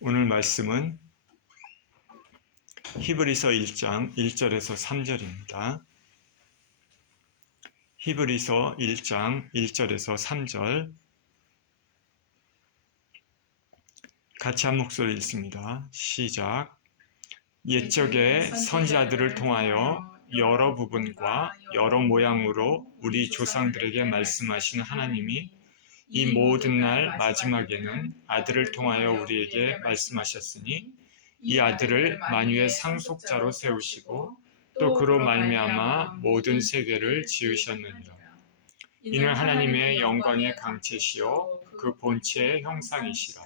오늘 말씀은 히브리서 1장 1절에서 3절입니다. 히브리서 1장 1절에서 3절 같이 한 목소리 읽습니다. 시작. 옛적에 선지자들을 통하여 여러 부분과 여러 모양으로 우리 조상들에게 말씀하신 하나님이 이 모든 날 마지막에는 아들을 통하여 우리에게 말씀하셨으니 이 아들을 만유의 상속자로 세우시고 또 그로 말미암아 모든 세계를 지으셨느니라. 이는 하나님의 영광의 강체시요 그 본체의 형상이시라.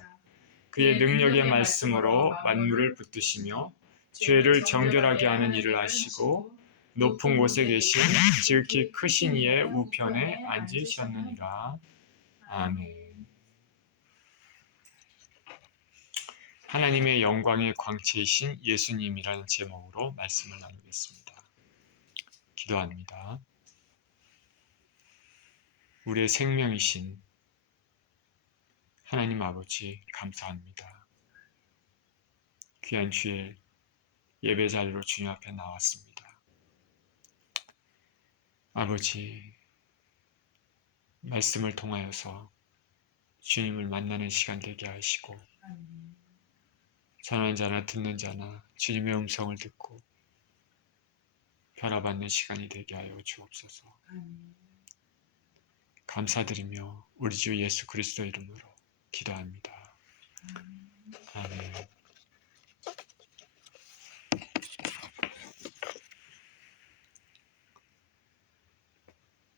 그의 능력의 말씀으로 만물을 붙드시며 죄를 정결하게 하는 일을 하시고 높은 곳에 계신 지극히 크신 이의 우편에 앉으셨느니라. 아멘. 하나님의 영광의 광채이신 예수님이라는 제목으로 말씀을 나누겠습니다. 기도합니다. 우리의 생명이신 하나님 아버지 감사합니다. 귀한 주일 예배 자리로 주님 앞에 나왔습니다. 아버지, 말씀을 통하여서 주님을 만나는 시간 되게 하시고 전하는 자나 듣는 자나 주님의 음성을 듣고 변화받는 시간이 되게 하여 주옵소서. 감사드리며 우리 주 예수 그리스도 이름으로 기도합니다. 아멘.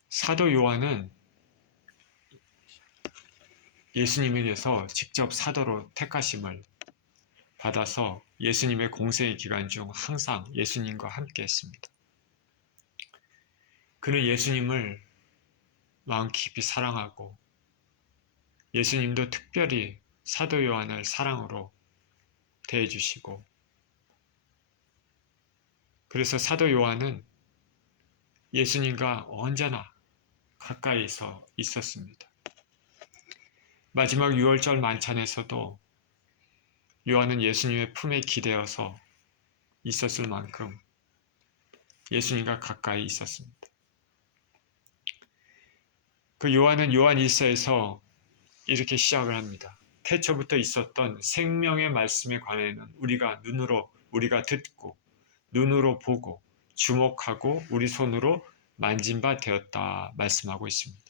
사도 요한은 예수님에게서 직접 사도로 택하심을 받아서 예수님의 공생의 기간 중 항상 예수님과 함께 했습니다. 그는 예수님을 마음 깊이 사랑하고 예수님도 특별히 사도 요한을 사랑으로 대해주시고 그래서 사도 요한은 예수님과 언제나 가까이서 있었습니다. 마지막 6월절 만찬에서도 요한은 예수님의 품에 기대어서 있었을 만큼 예수님과 가까이 있었습니다. 그 요한은 요한 1서에서 이렇게 시작을 합니다. 태초부터 있었던 생명의 말씀에 관해는 우리가 듣고 눈으로 보고 주목하고 우리 손으로 만진 바 되었다 말씀하고 있습니다.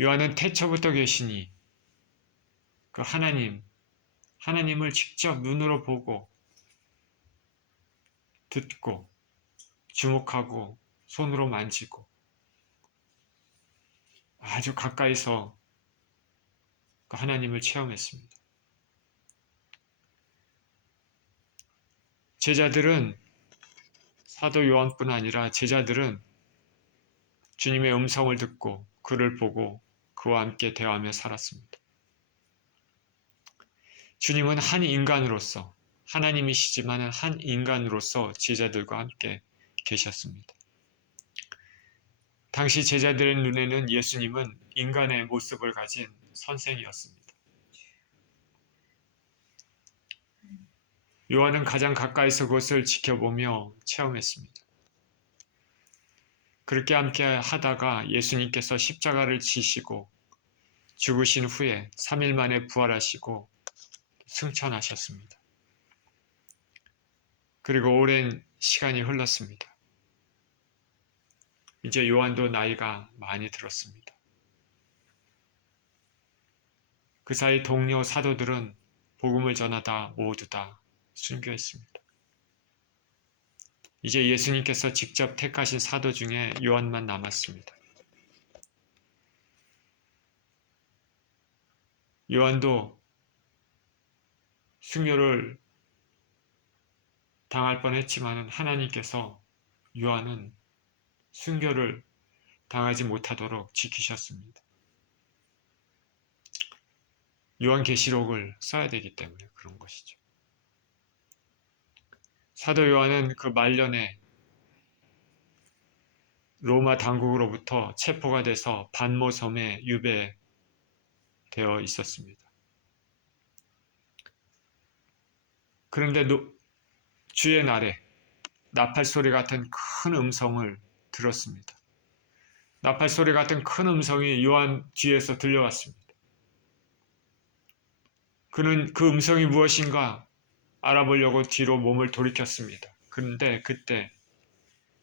요한은 태초부터 계시니 그 하나님을 직접 눈으로 보고 듣고 주목하고 손으로 만지고 아주 가까이서 그 하나님을 체험했습니다. 제자들은 사도 요한뿐 아니라 제자들은 주님의 음성을 듣고 그를 보고 그와 함께 대화하며 살았습니다. 주님은 한 인간으로서 하나님이시지만 한 인간으로서 제자들과 함께 계셨습니다. 당시 제자들의 눈에는 예수님은 인간의 모습을 가진 선생이었습니다. 요한은 가장 가까이서 그것을 지켜보며 체험했습니다. 그렇게 함께 하다가 예수님께서 십자가를 지시고 죽으신 후에 3일 만에 부활하시고 승천하셨습니다. 그리고 오랜 시간이 흘렀습니다. 이제 요한도 나이가 많이 들었습니다. 그 사이 동료 사도들은 복음을 전하다 모두 다 순교했습니다. 이제 예수님께서 직접 택하신 사도 중에 요한만 남았습니다. 요한도 순교를 당할 뻔했지만 하나님께서 요한은 순교를 당하지 못하도록 지키셨습니다. 요한계시록을 써야 되기 때문에 그런 것이죠. 사도 요한은 그 말년에 로마 당국으로부터 체포가 돼서 반모섬에 유배되어 있었습니다. 그런데 주의 날에 나팔 소리 같은 큰 음성을 들었습니다. 나팔 소리 같은 큰 음성이 요한 뒤에서 들려왔습니다. 그는 그 음성이 무엇인가 알아보려고 뒤로 몸을 돌이켰습니다. 그런데 그때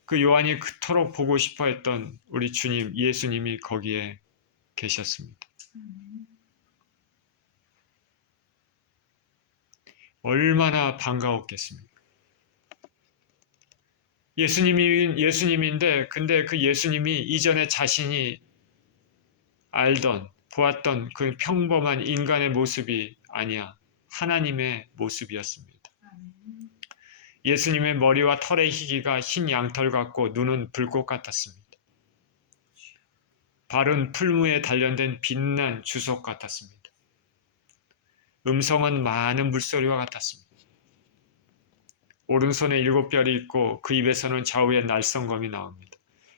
그 요한이 그토록 보고 싶어 했던 우리 주님, 예수님이 거기에 계셨습니다. 얼마나 반가웠겠습니까? 예수님인데, 근데 그 예수님이 이전에 자신이 알던, 보았던 그 평범한 인간의 모습이 아니야. 하나님의 모습이었습니다. 예수님의 머리와 털의 희기가 흰 양털 같고 눈은 불꽃 같았습니다. 발은 풀무에 단련된 빛난 주석 같았습니다. 음성은 많은 물소리와 같았습니다. 오른손에 7별이 있고 그 입에서는 좌우에 날성검이 나옵니다.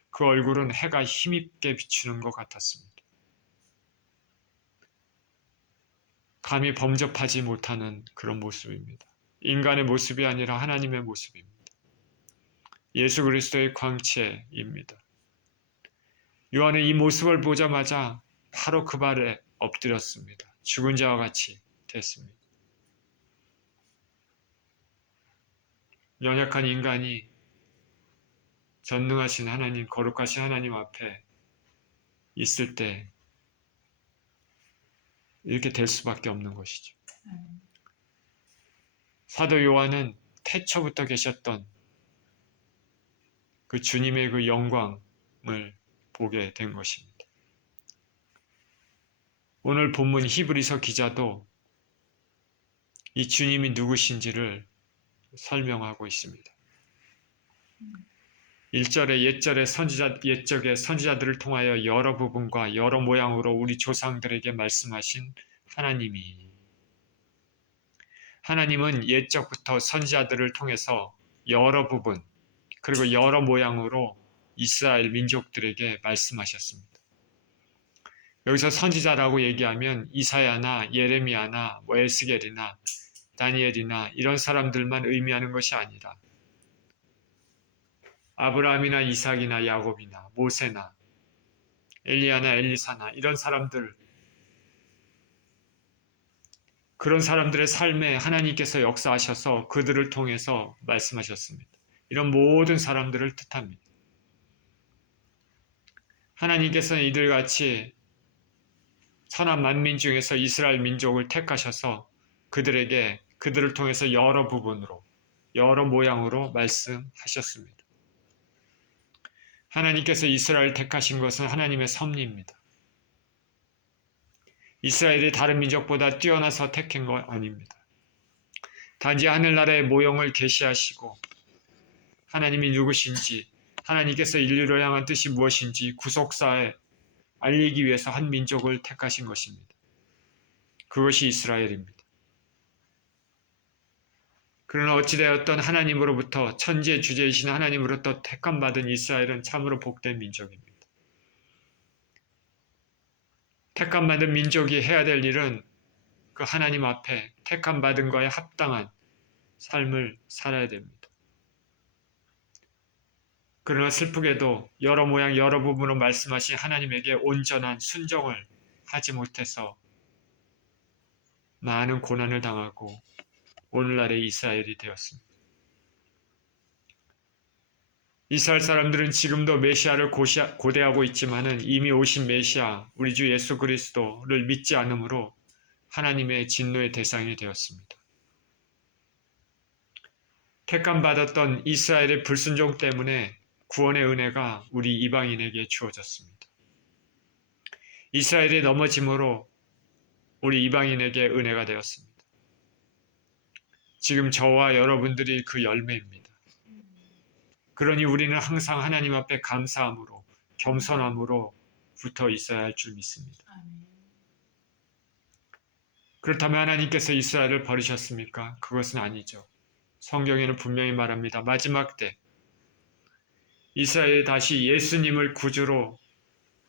그 얼굴은 해가 힘있게 비추는 것 같았습니다. 감히 범접하지 못하는 그런 모습입니다. 인간의 모습이 아니라 하나님의 모습입니다. 예수 그리스도의 광채입니다. 요한은 이 모습을 보자마자 바로 그 발에 엎드렸습니다. 죽은 자와 같이 됐습니다. 연약한 인간이 전능하신 하나님, 거룩하신 하나님 앞에 있을 때 이렇게 될 수밖에 없는 것이죠. 사도 요한은 태초부터 계셨던 그 주님의 그 영광을 보게 된 것입니다. 오늘 본문 히브리서 기자도 이 주님이 누구신지를 설명하고 있습니다. 1절에 옛적의 선지자들을 통하여 여러 부분과 여러 모양으로 우리 조상들에게 말씀하신 하나님은 옛적부터 선지자들을 통해서 여러 부분 그리고 여러 모양으로 이스라엘 민족들에게 말씀하셨습니다. 여기서 선지자라고 얘기하면 이사야나 예레미야나 에스겔이나 다니엘이나 이런 사람들만 의미하는 것이 아니라 아브라함이나 이삭이나 야곱이나 모세나 엘리야나 엘리사나 이런 사람들, 그런 사람들의 삶에 하나님께서 역사하셔서 그들을 통해서 말씀하셨습니다. 이런 모든 사람들을 뜻합니다. 하나님께서는 이들같이 선한 만민 중에서 이스라엘 민족을 택하셔서 그들을 통해서 여러 부분으로, 여러 모양으로 말씀하셨습니다. 하나님께서 이스라엘을 택하신 것은 하나님의 섭리입니다. 이스라엘이 다른 민족보다 뛰어나서 택한 것 아닙니다. 단지 하늘나라의 모형을 계시하시고 하나님이 누구신지, 하나님께서 인류를 향한 뜻이 무엇인지 구속사에 알리기 위해서 한 민족을 택하신 것입니다. 그것이 이스라엘입니다. 그러나 어찌되었던 하나님으로부터 천지의 주제이신 하나님으로부터 택함받은 이스라엘은 참으로 복된 민족입니다. 택함받은 민족이 해야 될 일은 그 하나님 앞에 택함받은 거에 합당한 삶을 살아야 됩니다. 그러나 슬프게도 여러 모양 여러 부분으로 말씀하신 하나님에게 온전한 순종을 하지 못해서 많은 고난을 당하고 오늘날의 이스라엘이 되었습니다. 이스라엘 사람들은 지금도 메시아를 고대하고 있지만은 이미 오신 메시아, 우리 주 예수 그리스도를 믿지 않으므로 하나님의 진노의 대상이 되었습니다. 택감받았던 이스라엘의 불순종 때문에 구원의 은혜가 우리 이방인에게 주어졌습니다. 이스라엘이 넘어짐으로 우리 이방인에게 은혜가 되었습니다. 지금 저와 여러분들이 그 열매입니다. 그러니 우리는 항상 하나님 앞에 감사함으로, 겸손함으로 붙어 있어야 할 줄 믿습니다. 그렇다면 하나님께서 이스라엘을 버리셨습니까? 그것은 아니죠. 성경에는 분명히 말합니다. 마지막 때 이스라엘이 다시 예수님을 구주로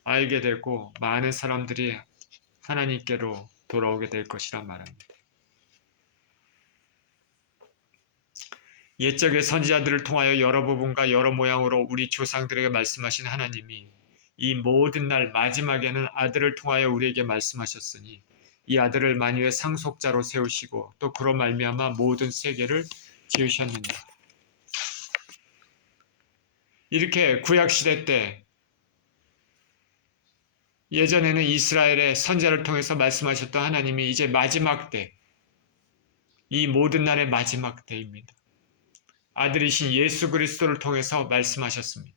알게 되고 많은 사람들이 하나님께로 돌아오게 될 것이라 말합니다. 옛적의 선지자들을 통하여 여러 부분과 여러 모양으로 우리 조상들에게 말씀하신 하나님이 이 모든 날 마지막에는 아들을 통하여 우리에게 말씀하셨으니 이 아들을 만유의 상속자로 세우시고 또 그로 말미암아 모든 세계를 지으셨느니라. 이렇게 구약시대 때 예전에는 이스라엘의 선지자를 통해서 말씀하셨던 하나님이 이제 마지막 때, 이 모든 날의 마지막 때입니다. 아들이신 예수 그리스도를 통해서 말씀하셨습니다.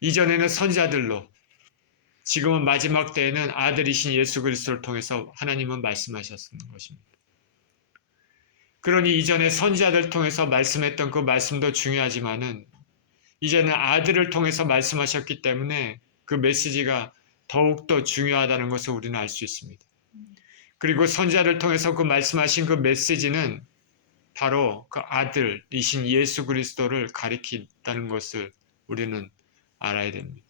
이전에는 선지자들로, 지금은 마지막 때에는 아들이신 예수 그리스도를 통해서 하나님은 말씀하셨는 것입니다. 그러니 이전에 선지자들 통해서 말씀했던 그 말씀도 중요하지만은 이제는 아들을 통해서 말씀하셨기 때문에 그 메시지가 더욱더 중요하다는 것을 우리는 알 수 있습니다. 그리고 선지자를 통해서 그 말씀하신 그 메시지는 바로 그 아들이신 예수 그리스도를 가리킨다는 것을 우리는 알아야 됩니다.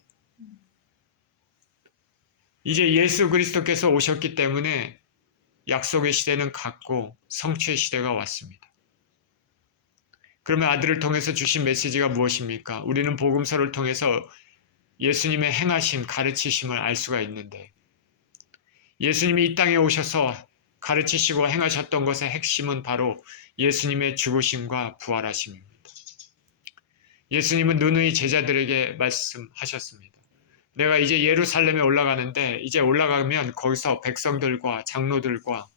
이제 예수 그리스도께서 오셨기 때문에 약속의 시대는 갔고 성취의 시대가 왔습니다. 그러면 아들을 통해서 주신 메시지가 무엇입니까? 우리는 복음서를 통해서 예수님의 행하심, 가르치심을 알 수가 있는데 예수님이 이 땅에 오셔서 가르치시고 행하셨던 것의 핵심은 바로 예수님의 죽으심과 부활하심입니다. 예수님은 누누이 제자들에게 말씀하셨습니다. 내가 이제 예루살렘에 올라가는데 이제 올라가면 거기서 백성들과 장로들과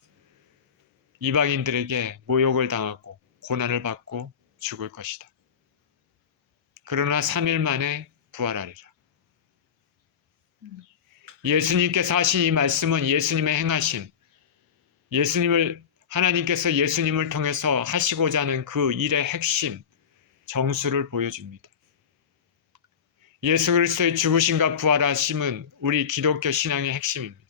이방인들에게 모욕을 당하고 고난을 받고 죽을 것이다. 그러나 3일 만에 부활하리라. 예수님께서 하신 이 말씀은 예수님의 행하심, 하나님께서 예수님을 통해서 하시고자 하는 그 일의 핵심, 정수를 보여줍니다. 예수 그리스도의 죽으심과 부활하심은 우리 기독교 신앙의 핵심입니다.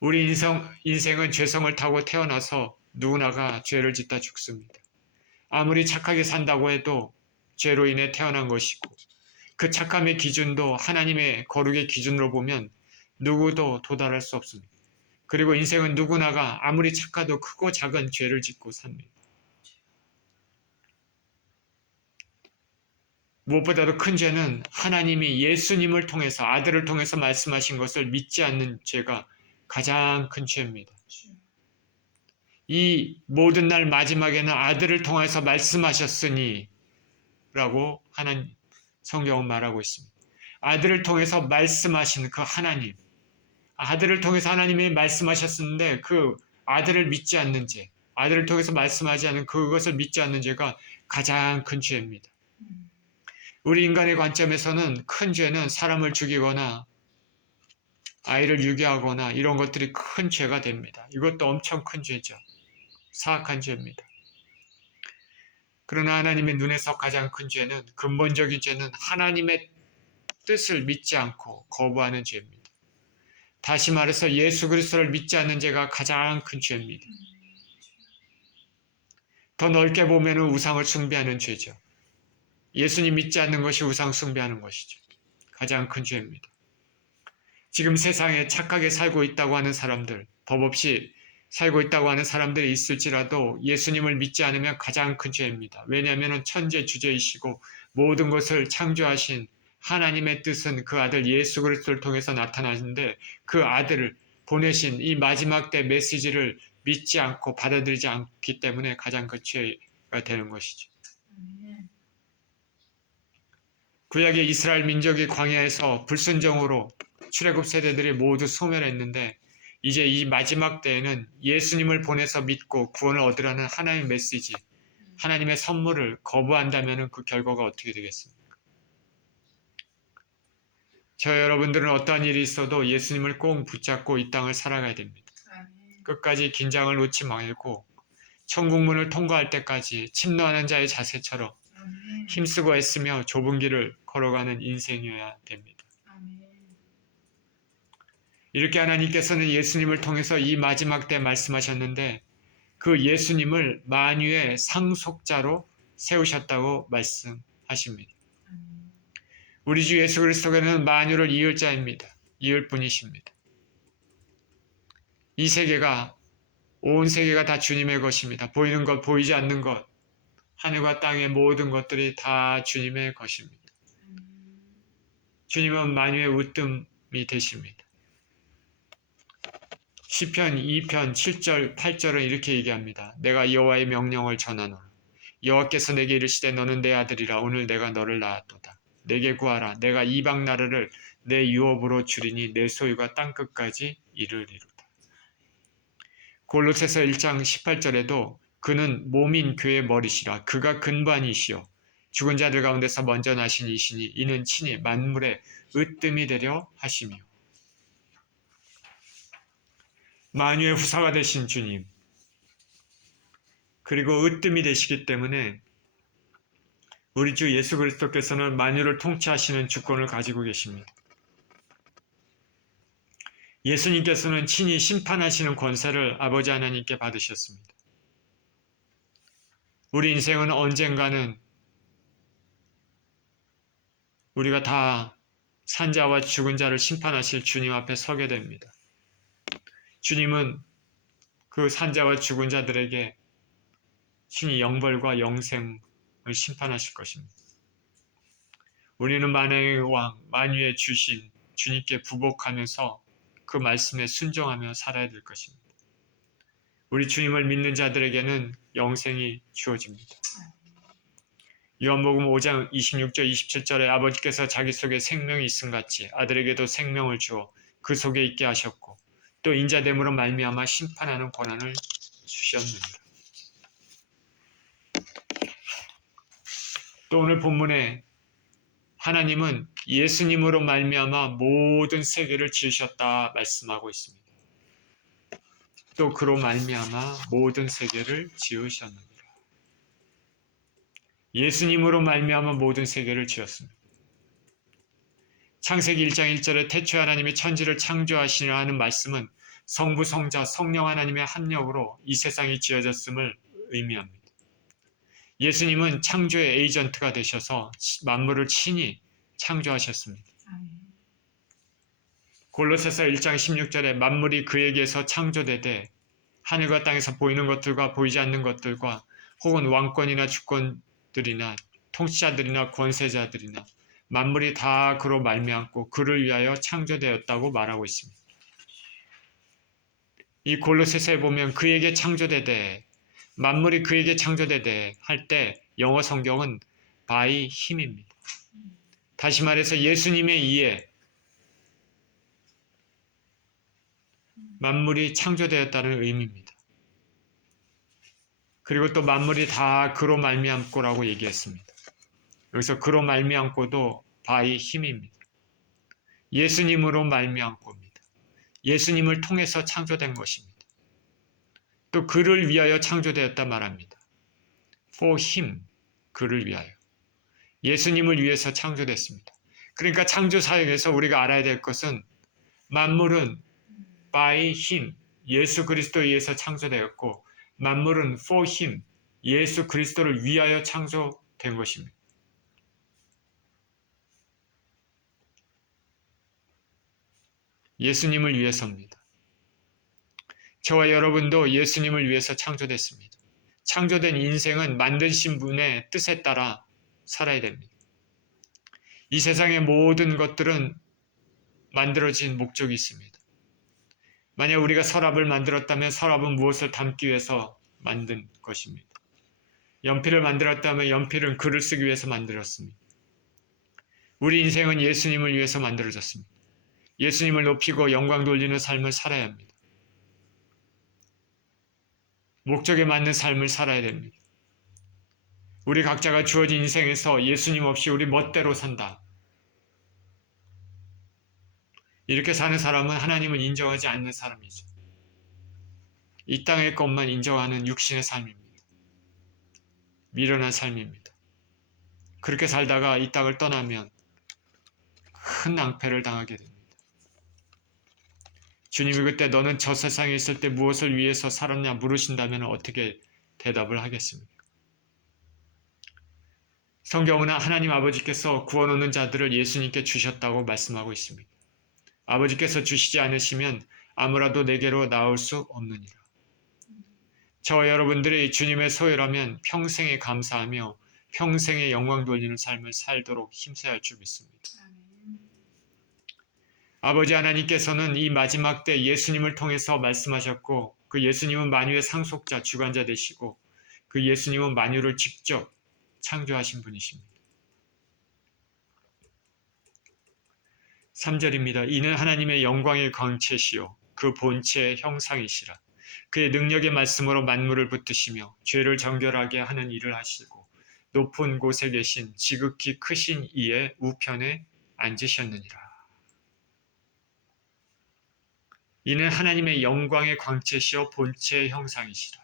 우리 인생은 죄성을 타고 태어나서 누구나가 죄를 짓다 죽습니다. 아무리 착하게 산다고 해도 죄로 인해 태어난 것이고 그 착함의 기준도 하나님의 거룩의 기준으로 보면 누구도 도달할 수 없습니다. 그리고 인생은 누구나가 아무리 착하도 크고 작은 죄를 짓고 삽니다. 무엇보다도 큰 죄는 하나님이 예수님을 통해서 아들을 통해서 말씀하신 것을 믿지 않는 죄가 가장 큰 죄입니다. 이 모든 날 마지막에는 아들을 통해서 말씀하셨으니 라고 하나님 성경은 말하고 있습니다. 아들을 통해서 말씀하신 그 하나님, 아들을 통해서 하나님이 말씀하셨는데 그 아들을 믿지 않는 죄, 아들을 통해서 말씀하지 않은 그것을 믿지 않는 죄가 가장 큰 죄입니다. 우리 인간의 관점에서는 큰 죄는 사람을 죽이거나 아이를 유괴하거나 이런 것들이 큰 죄가 됩니다. 이것도 엄청 큰 죄죠. 사악한 죄입니다. 그러나 하나님의 눈에서 가장 큰 죄는, 근본적인 죄는 하나님의 뜻을 믿지 않고 거부하는 죄입니다. 다시 말해서 예수 그리스도를 믿지 않는 죄가 가장 큰 죄입니다. 더 넓게 보면 우상을 숭배하는 죄죠. 예수님 믿지 않는 것이 우상 숭배하는 것이죠. 가장 큰 죄입니다. 지금 세상에 착하게 살고 있다고 하는 사람들, 법 없이 살고 있다고 하는 사람들이 있을지라도 예수님을 믿지 않으면 가장 큰 죄입니다. 왜냐하면 천재 주재이시고 모든 것을 창조하신 하나님의 뜻은 그 아들 예수 그리스도를 통해서 나타나는데 그 아들을 보내신 이 마지막 때 메시지를 믿지 않고 받아들이지 않기 때문에 가장 큰 죄가 되는 것이죠. 구약의 이스라엘 민족이 광야에서 불순종으로 출애굽 세대들이 모두 소멸했는데 이제 이 마지막 때에는 예수님을 보내서 믿고 구원을 얻으라는 하나님의 메시지, 하나님의 선물을 거부한다면 그 결과가 어떻게 되겠습니까? 저 여러분들은 어떠한 일이 있어도 예수님을 꼭 붙잡고 이 땅을 살아가야 됩니다. 끝까지 긴장을 놓지 말고 천국문을 통과할 때까지 침노하는 자의 자세처럼 힘쓰고 애쓰며 좁은 길을 걸어가는 인생이어야 됩니다. 이렇게 하나님께서는 예수님을 통해서 이 마지막 때 말씀하셨는데 그 예수님을 만유의 상속자로 세우셨다고 말씀하십니다. 우리 주 예수 그리스도께서는 만유를 이을 자입니다. 이을 분이십니다. 이 세계가, 온 세계가 다 주님의 것입니다. 보이는 것, 보이지 않는 것, 하늘과 땅의 모든 것들이 다 주님의 것입니다. 주님은 만유의 으뜸이 되십니다. 시편 2편 7절 8절은 이렇게 얘기합니다. 내가 여호와의 명령을 전하노라. 여호와께서 내게 이르시되 너는 내 아들이라. 오늘 내가 너를 낳았도다. 내게 구하라. 내가 이방 나라를 내 유업으로 주리니 내 소유가 땅끝까지 이르리로다. 골로새서 1장 18절에도 그는 몸인 교회의 머리시라. 그가 근반이시요 죽은 자들 가운데서 먼저 나신 이시니 이는 친히 만물의 으뜸이 되려 하시며. 만유의 후사가 되신 주님, 그리고 으뜸이 되시기 때문에 우리 주 예수 그리스도께서는 만유를 통치하시는 주권을 가지고 계십니다. 예수님께서는 친히 심판하시는 권세를 아버지 하나님께 받으셨습니다. 우리 인생은 언젠가는 우리가 다 산자와 죽은 자를 심판하실 주님 앞에 서게 됩니다. 주님은 그 산자와 죽은 자들에게 신이 영벌과 영생을 심판하실 것입니다. 우리는 만왕의 왕, 만유의 주신 주님께 부복하면서 그 말씀에 순종하며 살아야 될 것입니다. 우리 주님을 믿는 자들에게는 영생이 주어집니다. 요한복음 5장 26절 27절에 아버지께서 자기 속에 생명이 있음 같이 아들에게도 생명을 주어 그 속에 있게 하셨고 또 인자됨으로 말미암아 심판하는 권한을 주셨느니라. 또 오늘 본문에 하나님은 예수님으로 말미암아 모든 세계를 지으셨다 말씀하고 있습니다. 또 그로 말미암아 모든 세계를 지으셨느니라. 예수님으로 말미암아 모든 세계를 지었습니다. 창세기 1장 1절에 태초에 하나님이 천지를 창조하시려 하는 말씀은 성부, 성자, 성령 하나님의 합력으로 이 세상이 지어졌음을 의미합니다. 예수님은 창조의 에이전트가 되셔서 만물을 친히 창조하셨습니다. 골로새서 1장 16절에 만물이 그에게서 창조되되 하늘과 땅에서 보이는 것들과 보이지 않는 것들과 혹은 왕권이나 주권들이나 통치자들이나 권세자들이나 만물이 다 그로 말미암고 그를 위하여 창조되었다고 말하고 있습니다. 이 골로새서에 보면 그에게 창조되되 만물이 그에게 창조되되 할 때 영어 성경은 by 힘입니다. 다시 말해서 예수님에 의해 만물이 창조되었다는 의미입니다. 그리고 또 만물이 다 그로 말미암고라고 얘기했습니다. 여기서 그로 말미암고도 by 힘입니다. 예수님으로 말미암고입니다. 예수님을 통해서 창조된 것입니다. 또 그를 위하여 창조되었다 말합니다. For him, 그를 위하여. 예수님을 위해서 창조됐습니다. 그러니까 창조 사역에서 우리가 알아야 될 것은 만물은 by him, 예수 그리스도에 의해서 창조되었고 만물은 for him, 예수 그리스도를 위하여 창조된 것입니다. 예수님을 위해서입니다. 저와 여러분도 예수님을 위해서 창조됐습니다. 창조된 인생은 만드신 분의 뜻에 따라 살아야 됩니다. 이 세상의 모든 것들은 만들어진 목적이 있습니다. 만약 우리가 서랍을 만들었다면 서랍은 무엇을 담기 위해서 만든 것입니다. 연필을 만들었다면 연필은 글을 쓰기 위해서 만들었습니다. 우리 인생은 예수님을 위해서 만들어졌습니다. 예수님을 높이고 영광 돌리는 삶을 살아야 합니다. 목적에 맞는 삶을 살아야 됩니다. 우리 각자가 주어진 인생에서 예수님 없이 우리 멋대로 산다. 이렇게 사는 사람은 하나님을 인정하지 않는 사람이죠. 이 땅의 것만 인정하는 육신의 삶입니다. 미련한 삶입니다. 그렇게 살다가 이 땅을 떠나면 큰 낭패를 당하게 됩니다. 주님이 그때 너는 저 세상에 있을 때 무엇을 위해서 살았냐 물으신다면 어떻게 대답을 하겠습니까? 성경은 하나님 아버지께서 구원 얻는 자들을 예수님께 주셨다고 말씀하고 있습니다. 아버지께서 주시지 않으시면 아무라도 내게로 나올 수 없느니라. 저와 여러분들이 주님의 소유라면 평생에 감사하며 평생에 영광 돌리는 삶을 살도록 힘써야 할 줄 믿습니다. 아버지 하나님께서는 이 마지막 때 예수님을 통해서 말씀하셨고 그 예수님은 만유의 상속자, 주관자 되시고 그 예수님은 만유를 직접 창조하신 분이십니다. 3절입니다. 이는 하나님의 영광의 광채시요 그 본체의 형상이시라. 그의 능력의 말씀으로 만물을 붙드시며 죄를 정결하게 하는 일을 하시고 높은 곳에 계신 지극히 크신 이의 우편에 앉으셨느니라. 이는 하나님의 영광의 광채시요 본체의 형상이시라.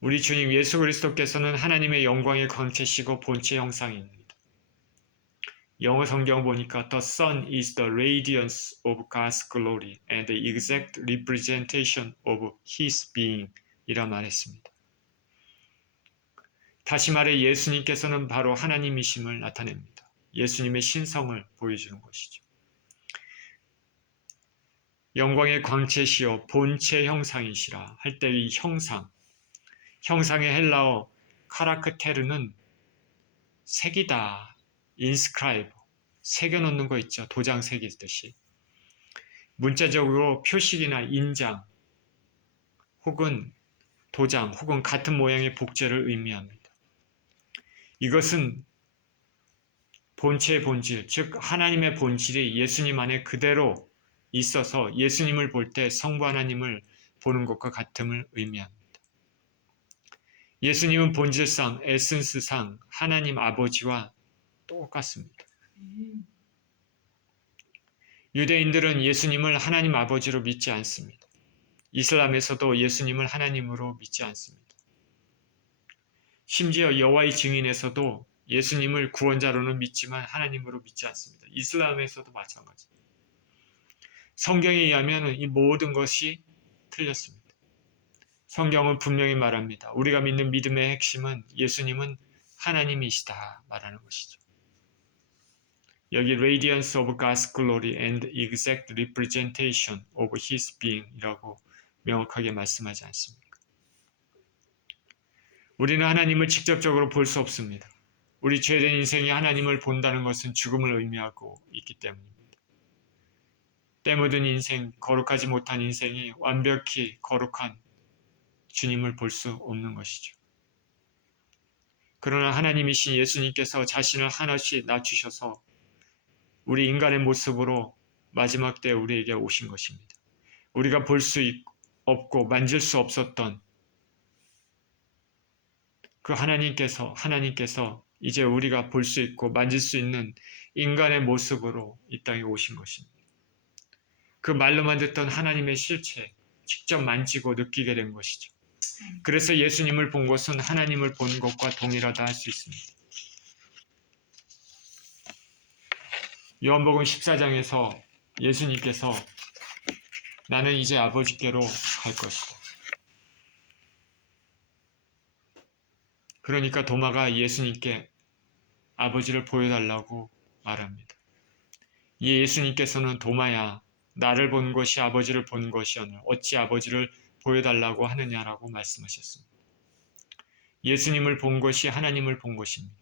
우리 주님 예수 그리스도께서는 하나님의 영광의 광채시고 본체의 형상입니다. 영어 성경 보니까 The Son is the radiance of God's glory and the exact representation of His being 이라 말했습니다. 다시 말해 예수님께서는 바로 하나님이심을 나타냅니다. 예수님의 신성을 보여주는 것이죠. 영광의 광채시요 본체 형상이시라 할 때 이 형상의 헬라어 카라크테르는 색이다, inscribe, 새겨놓는 거 있죠. 도장 새기듯이. 문자적으로 표식이나 인장 혹은 도장 혹은 같은 모양의 복제를 의미합니다. 이것은 본체의 본질, 즉 하나님의 본질이 예수님 안에 그대로 있어서 예수님을 볼 때 성부 하나님을 보는 것과 같음을 의미합니다. 예수님은 본질상, 에센스상 하나님 아버지와 똑같습니다. 유대인들은 예수님을 하나님 아버지로 믿지 않습니다. 이슬람에서도 예수님을 하나님으로 믿지 않습니다. 심지어 여호와의 증인에서도 예수님을 구원자로는 믿지만 하나님으로 믿지 않습니다. 이슬람에서도 마찬가지입니다. 성경에 의하면 이 모든 것이 틀렸습니다. 성경은 분명히 말합니다. 우리가 믿는 믿음의 핵심은 예수님은 하나님이시다 말하는 것이죠. 여기 radiance of God's glory and exact representation of His being 이라고 명확하게 말씀하지 않습니까? 우리는 하나님을 직접적으로 볼 수 없습니다. 우리 죄된 인생이 하나님을 본다는 것은 죽음을 의미하고 있기 때문입니다. 때 묻은 인생, 거룩하지 못한 인생이 완벽히 거룩한 주님을 볼 수 없는 것이죠. 그러나 하나님이신 예수님께서 자신을 하나씩 낮추셔서 우리 인간의 모습으로 마지막 때 우리에게 오신 것입니다. 우리가 볼 수 없고 만질 수 없었던 그 하나님께서 이제 우리가 볼 수 있고 만질 수 있는 인간의 모습으로 이 땅에 오신 것입니다. 그 말로만 듣던 하나님의 실체, 직접 만지고 느끼게 된 것이죠. 그래서 예수님을 본 것은 하나님을 본 것과 동일하다 할 수 있습니다. 요한복음 14장에서 예수님께서 나는 이제 아버지께로 갈 것이다. 그러니까 도마가 예수님께 아버지를 보여달라고 말합니다. 예수님께서는 도마야, 나를 본 것이 아버지를 본 것이오늘 어찌 아버지를 보여달라고 하느냐라고 말씀하셨습니다. 예수님을 본 것이 하나님을 본 것입니다.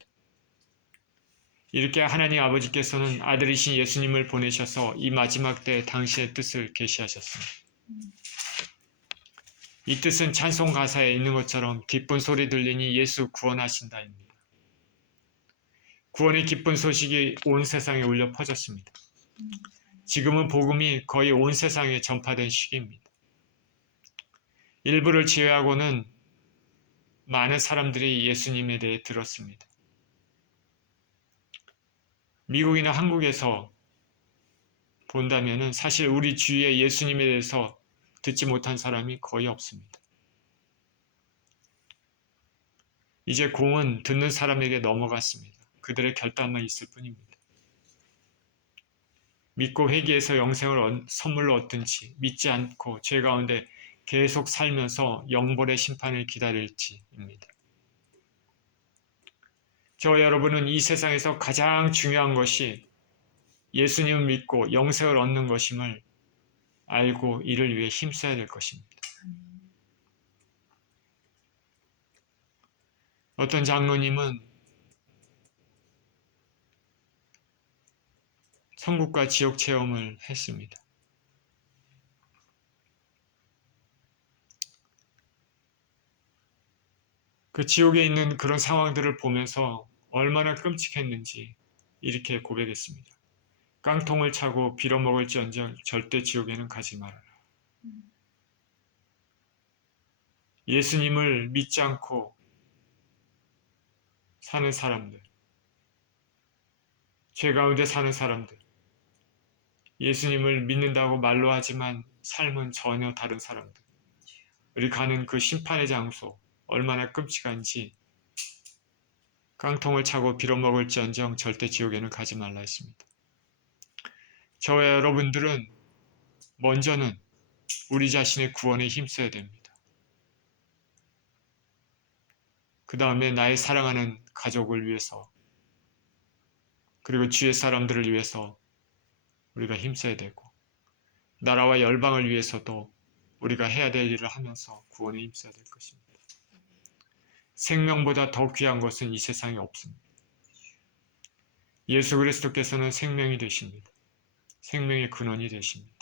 이렇게 하나님 아버지께서는 아들이신 예수님을 보내셔서 이 마지막 때 당신의 뜻을 계시하셨습니다. 이 뜻은 찬송 가사에 있는 것처럼 기쁜 소리 들리니 예수 구원하신다입니다. 구원의 기쁜 소식이 온 세상에 울려 퍼졌습니다. 지금은 복음이 거의 온 세상에 전파된 시기입니다. 일부를 제외하고는 많은 사람들이 예수님에 대해 들었습니다. 미국이나 한국에서 본다면 사실 우리 주위에 예수님에 대해서 듣지 못한 사람이 거의 없습니다. 이제 공은 듣는 사람에게 넘어갔습니다. 그들의 결단만 있을 뿐입니다. 믿고 회개해서 영생을 선물로 얻든지 믿지 않고 죄 가운데 계속 살면서 영벌의 심판을 기다릴지입니다. 저와 여러분은 이 세상에서 가장 중요한 것이 예수님을 믿고 영생을 얻는 것임을 알고 이를 위해 힘써야 될 것입니다. 어떤 장로님은 천국과 지옥 체험을 했습니다. 그 지옥에 있는 그런 상황들을 보면서 얼마나 끔찍했는지 이렇게 고백했습니다. 깡통을 차고 빌어먹을지언정 절대 지옥에는 가지 말아라. 예수님을 믿지 않고 사는 사람들, 죄 가운데 사는 사람들, 예수님을 믿는다고 말로 하지만 삶은 전혀 다른 사람들, 우리 가는 그 심판의 장소 얼마나 끔찍한지 깡통을 차고 빌어먹을지언정 절대 지옥에는 가지 말라 했습니다. 저와 여러분들은 먼저는 우리 자신의 구원에 힘써야 됩니다. 그 다음에 나의 사랑하는 가족을 위해서 그리고 주의 사람들을 위해서 우리가 힘써야 되고 나라와 열방을 위해서도 우리가 해야 될 일을 하면서 구원에 힘써야 될 것입니다. 생명보다 더 귀한 것은 이 세상에 없습니다. 예수 그리스도께서는 생명이 되십니다. 생명의 근원이 되십니다.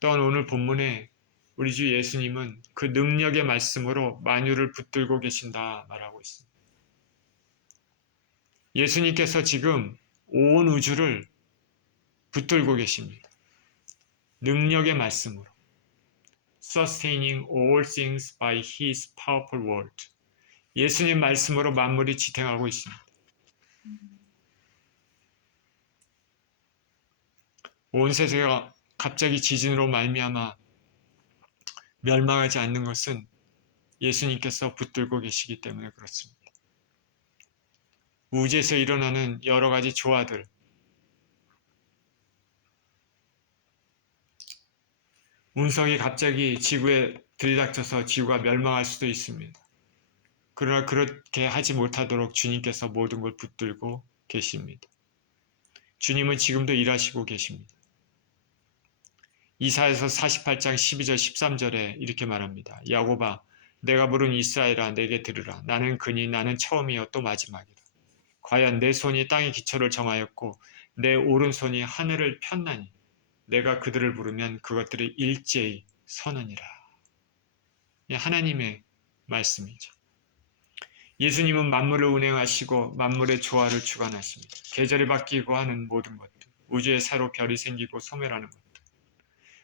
또한 오늘 본문에 우리 주 예수님은 그 능력의 말씀으로 만유를 붙들고 계신다 말하고 있습니다. 예수님께서 지금 온 우주를 붙들고 계십니다. 능력의 말씀으로. Sustaining all things by His powerful word. 예수님 말씀으로 만물이 지탱하고 있습니다. 온 세계가 갑자기 지진으로 말미암아 멸망하지 않는 것은 예수님께서 붙들고 계시기 때문에 그렇습니다. 우주에서 일어나는 여러 가지 조화들, 운석이 갑자기 지구에 들이닥쳐서 지구가 멸망할 수도 있습니다. 그러나 그렇게 하지 못하도록 주님께서 모든 걸 붙들고 계십니다. 주님은 지금도 일하시고 계십니다. 이사야서 48장 12절 13절에 이렇게 말합니다. 야곱아 내가 부른 이스라엘아 내게 들으라. 나는 그니 나는 처음이요 또 마지막이라. 과연 내 손이 땅의 기초를 정하였고 내 오른손이 하늘을 폈나니 내가 그들을 부르면 그것들이 일제히 서느니라. 하나님의 말씀이죠. 예수님은 만물을 운행하시고 만물의 조화를 주관하십니다. 계절이 바뀌고 하는 모든 것들, 우주에 새로 별이 생기고 소멸하는 것들,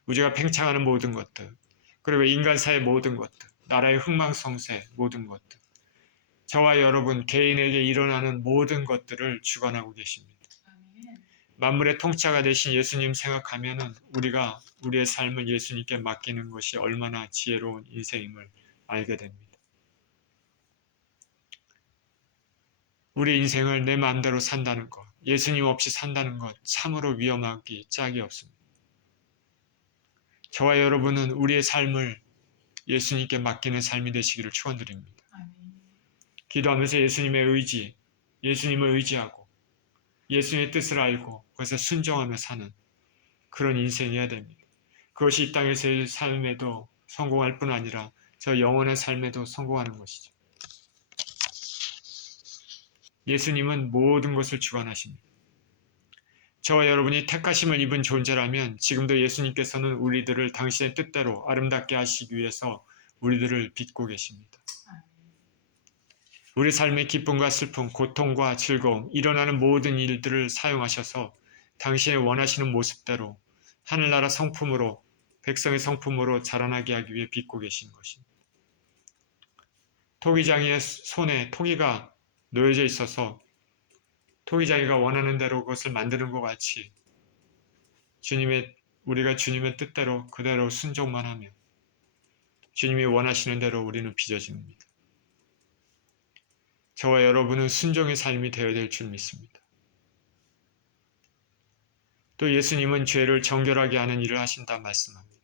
우주가 팽창하는 모든 것들, 그리고 인간사의 모든 것들, 나라의 흥망성쇠 모든 것들, 저와 여러분 개인에게 일어나는 모든 것들을 주관하고 계십니다. 만물의 통치자가 되신 예수님 생각하면은 우리가 우리의 삶을 예수님께 맡기는 것이 얼마나 지혜로운 인생임을 알게 됩니다. 우리 인생을 내 마음대로 산다는 것, 예수님 없이 산다는 것 참으로 위험하기 짝이 없습니다. 저와 여러분은 우리의 삶을 예수님께 맡기는 삶이 되시기를 축원드립니다. 기도하면서 예수님의 의지, 예수님을 의지하고 예수님의 뜻을 알고 그것에 순종하며 사는 그런 인생이어야 됩니다. 그것이 이 땅에서의 삶에도 성공할 뿐 아니라 저 영원한 삶에도 성공하는 것이죠. 예수님은 모든 것을 주관하십니다. 저와 여러분이 택하심을 입은 존재라면 지금도 예수님께서는 우리들을 당신의 뜻대로 아름답게 하시기 위해서 우리들을 빚고 계십니다. 우리 삶의 기쁨과 슬픔, 고통과 즐거움, 일어나는 모든 일들을 사용하셔서 당신의 원하시는 모습대로 하늘나라 성품으로 백성의 성품으로 자라나게 하기 위해 빚고 계신 것입니다. 토기장이의 손에 토기가 놓여져 있어서 토기장이가 원하는 대로 그것을 만드는 것 같이 우리가 주님의 뜻대로 그대로 순종만 하면 주님이 원하시는 대로 우리는 빚어집니다. 저와 여러분은 순종의 삶이 되어야 될 줄 믿습니다. 또 예수님은 죄를 정결하게 하는 일을 하신다 말씀합니다.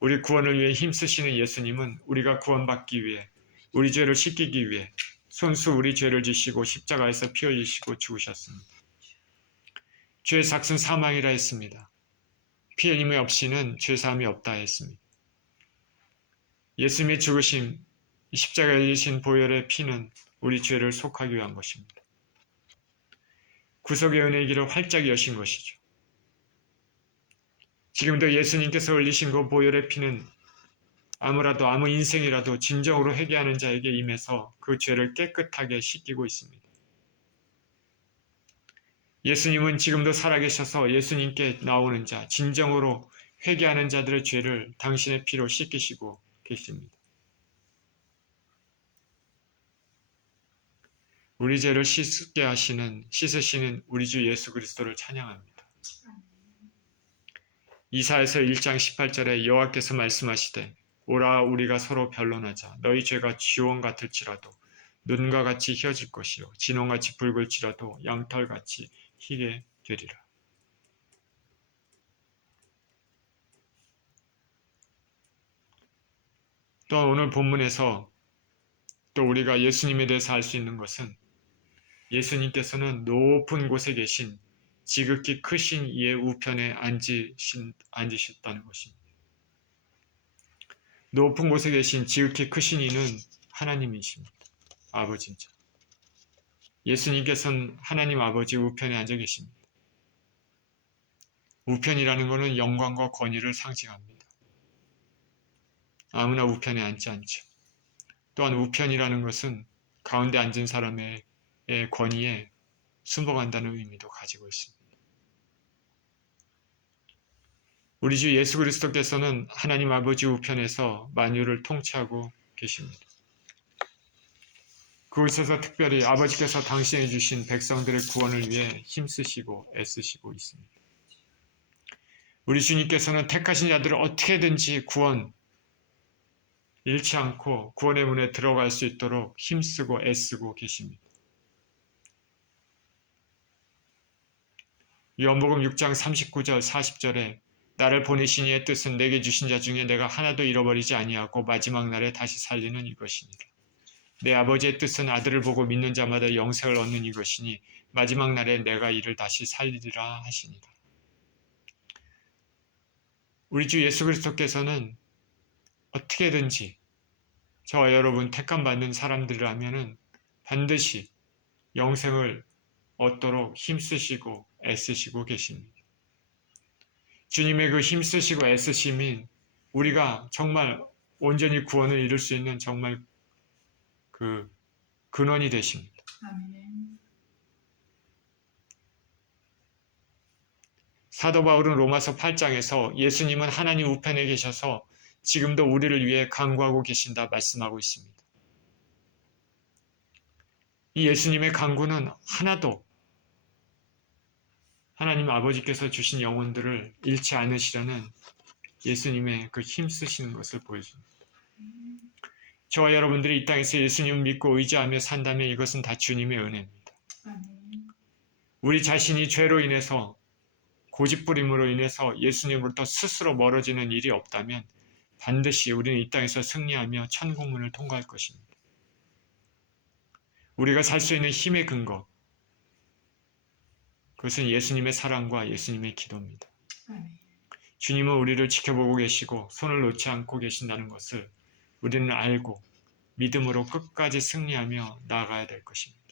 우리 구원을 위해 힘쓰시는 예수님은 우리가 구원받기 위해 우리 죄를 씻기기 위해 손수 우리 죄를 지시고 십자가에서 피 흘리시고 죽으셨습니다. 죄의 삭은 사망이라 했습니다. 피 흘림이 없이는 죄사함이 없다 했습니다. 예수님의 죽으심, 십자가에 흘리신 보혈의 피는 우리 죄를 속하기 위한 것입니다. 구속의 은혜의 길을 활짝 여신 것이죠. 지금도 예수님께서 흘리신 그 보혈의 피는 아무 인생이라도 진정으로 회개하는 자에게 임해서 그 죄를 깨끗하게 씻기고 있습니다. 예수님은 지금도 살아계셔서 예수님께 나오는 자, 진정으로 회개하는 자들의 죄를 당신의 피로 씻기시고 계십니다. 우리 죄를 씻으시는 우리 주 예수 그리스도를 찬양합니다. 이사야서 1장 18절에 여호와께서 말씀하시되 오라 우리가 서로 변론하자. 너희 죄가 지원 같을지라도 눈과 같이 희어질 것이요 진홍같이 붉을지라도 양털같이 희게 되리라. 또 오늘 본문에서 또 우리가 예수님에 대해서 알 수 있는 것은 예수님께서는 높은 곳에 계신 지극히 크신 이의 우편에 앉으셨다는 것입니다. 높은 곳에 계신 지극히 크신 이는 하나님이십니다. 아버지입니다. 예수님께서는 하나님 아버지 우편에 앉아 계십니다. 우편이라는 것은 영광과 권위를 상징합니다. 아무나 우편에 앉지 않죠. 또한 우편이라는 것은 가운데 앉은 사람의 권위에 순복한다는 의미도 가지고 있습니다. 우리 주 예수 그리스도께서는 하나님 아버지 우편에서 만유를 통치하고 계십니다. 그곳에서 특별히 아버지께서 당신에 주신 백성들의 구원을 위해 힘쓰시고 애쓰시고 있습니다. 우리 주님께서는 택하신 자들을 어떻게든지 잃지 않고 구원의 문에 들어갈 수 있도록 힘쓰고 애쓰고 계십니다. 요한복음 6장 39절 40절에 나를 보내신 이의 뜻은 내게 주신 자 중에 내가 하나도 잃어버리지 아니하고 마지막 날에 다시 살리는 이것이니라. 내 아버지의 뜻은 아들을 보고 믿는 자마다 영생을 얻는 이것이니 마지막 날에 내가 이를 다시 살리리라 하시니라. 우리 주 예수 그리스도께서는 어떻게든지 저와 여러분 택함받는 사람들이라면 반드시 영생을 얻도록 힘쓰시고 애쓰시고 계십니다. 주님의 그 힘쓰시고 애쓰심이 우리가 정말 온전히 구원을 이룰 수 있는 정말 그 근원이 되십니다. 아멘. 사도 바울은 로마서 8장에서 예수님은 하나님 우편에 계셔서 지금도 우리를 위해 간구하고 계신다 말씀하고 있습니다. 이 예수님의 간구는 하나도 하나님 아버지께서 주신 영혼들을 잃지 않으시려는 예수님의 그 힘쓰시는 것을 보여줍니다. 저와 여러분들이 이 땅에서 예수님을 믿고 의지하며 산다면 이것은 다 주님의 은혜입니다. 우리 자신이 죄로 인해서 고집부림으로 인해서 예수님으로부터 스스로 멀어지는 일이 없다면 반드시 우리는 이 땅에서 승리하며 천국문을 통과할 것입니다. 우리가 살 수 있는 힘의 근거, 그것은 예수님의 사랑과 예수님의 기도입니다. 주님은 우리를 지켜보고 계시고 손을 놓지 않고 계신다는 것을 우리는 알고 믿음으로 끝까지 승리하며 나아가야 될 것입니다.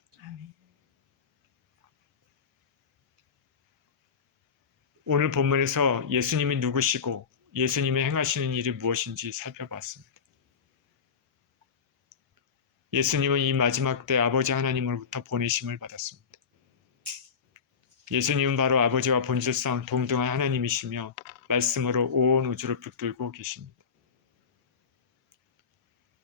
오늘 본문에서 예수님이 누구시고 예수님이 행하시는 일이 무엇인지 살펴봤습니다. 예수님은 이 마지막 때 아버지 하나님으로부터 보내심을 받았습니다. 예수님은 바로 아버지와 본질상 동등한 하나님이시며 말씀으로 온 우주를 붙들고 계십니다.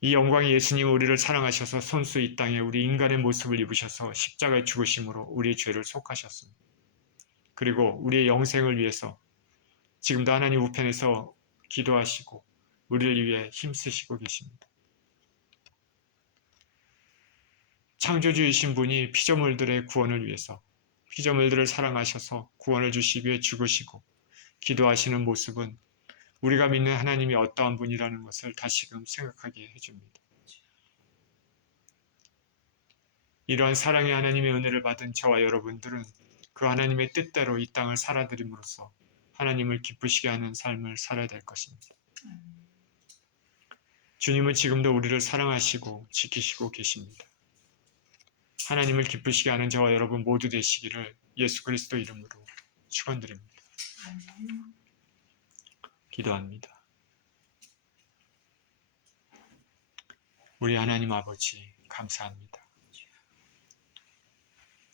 이 영광의 예수님은 우리를 사랑하셔서 손수 이 땅에 우리 인간의 모습을 입으셔서 십자가에 죽으심으로 우리의 죄를 속하셨습니다. 그리고 우리의 영생을 위해서 지금도 하나님 우편에서 기도하시고 우리를 위해 힘쓰시고 계십니다. 창조주이신 분이 피조물들의 구원을 위해서 피조물들을 사랑하셔서 구원을 주시기 위해 죽으시고 기도하시는 모습은 우리가 믿는 하나님이 어떠한 분이라는 것을 다시금 생각하게 해줍니다. 이러한 사랑의 하나님의 은혜를 받은 저와 여러분들은 그 하나님의 뜻대로 이 땅을 살아드림으로써 하나님을 기쁘시게 하는 삶을 살아야 될 것입니다. 주님은 지금도 우리를 사랑하시고 지키시고 계십니다. 하나님을 기쁘시게 하는 저와 여러분 모두 되시기를 예수 그리스도 이름으로 축원드립니다. 기도합니다. 우리 하나님 아버지 감사합니다.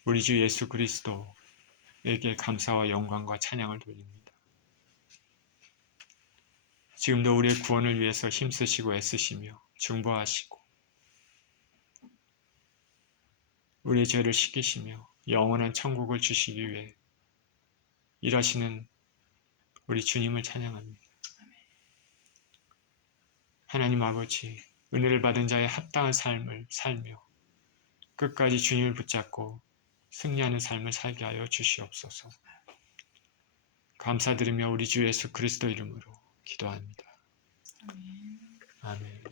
우리 주 예수 그리스도에게 감사와 영광과 찬양을 돌립니다. 지금도 우리의 구원을 위해서 힘쓰시고 애쓰시며 중보하시고 우리의 죄를 씻기시며 영원한 천국을 주시기 위해 일하시는 우리 주님을 찬양합니다. 하나님 아버지, 은혜를 받은 자의 합당한 삶을 살며 끝까지 주님을 붙잡고 승리하는 삶을 살게 하여 주시옵소서. 감사드리며 우리 주 예수 그리스도 이름으로 기도합니다. 아멘.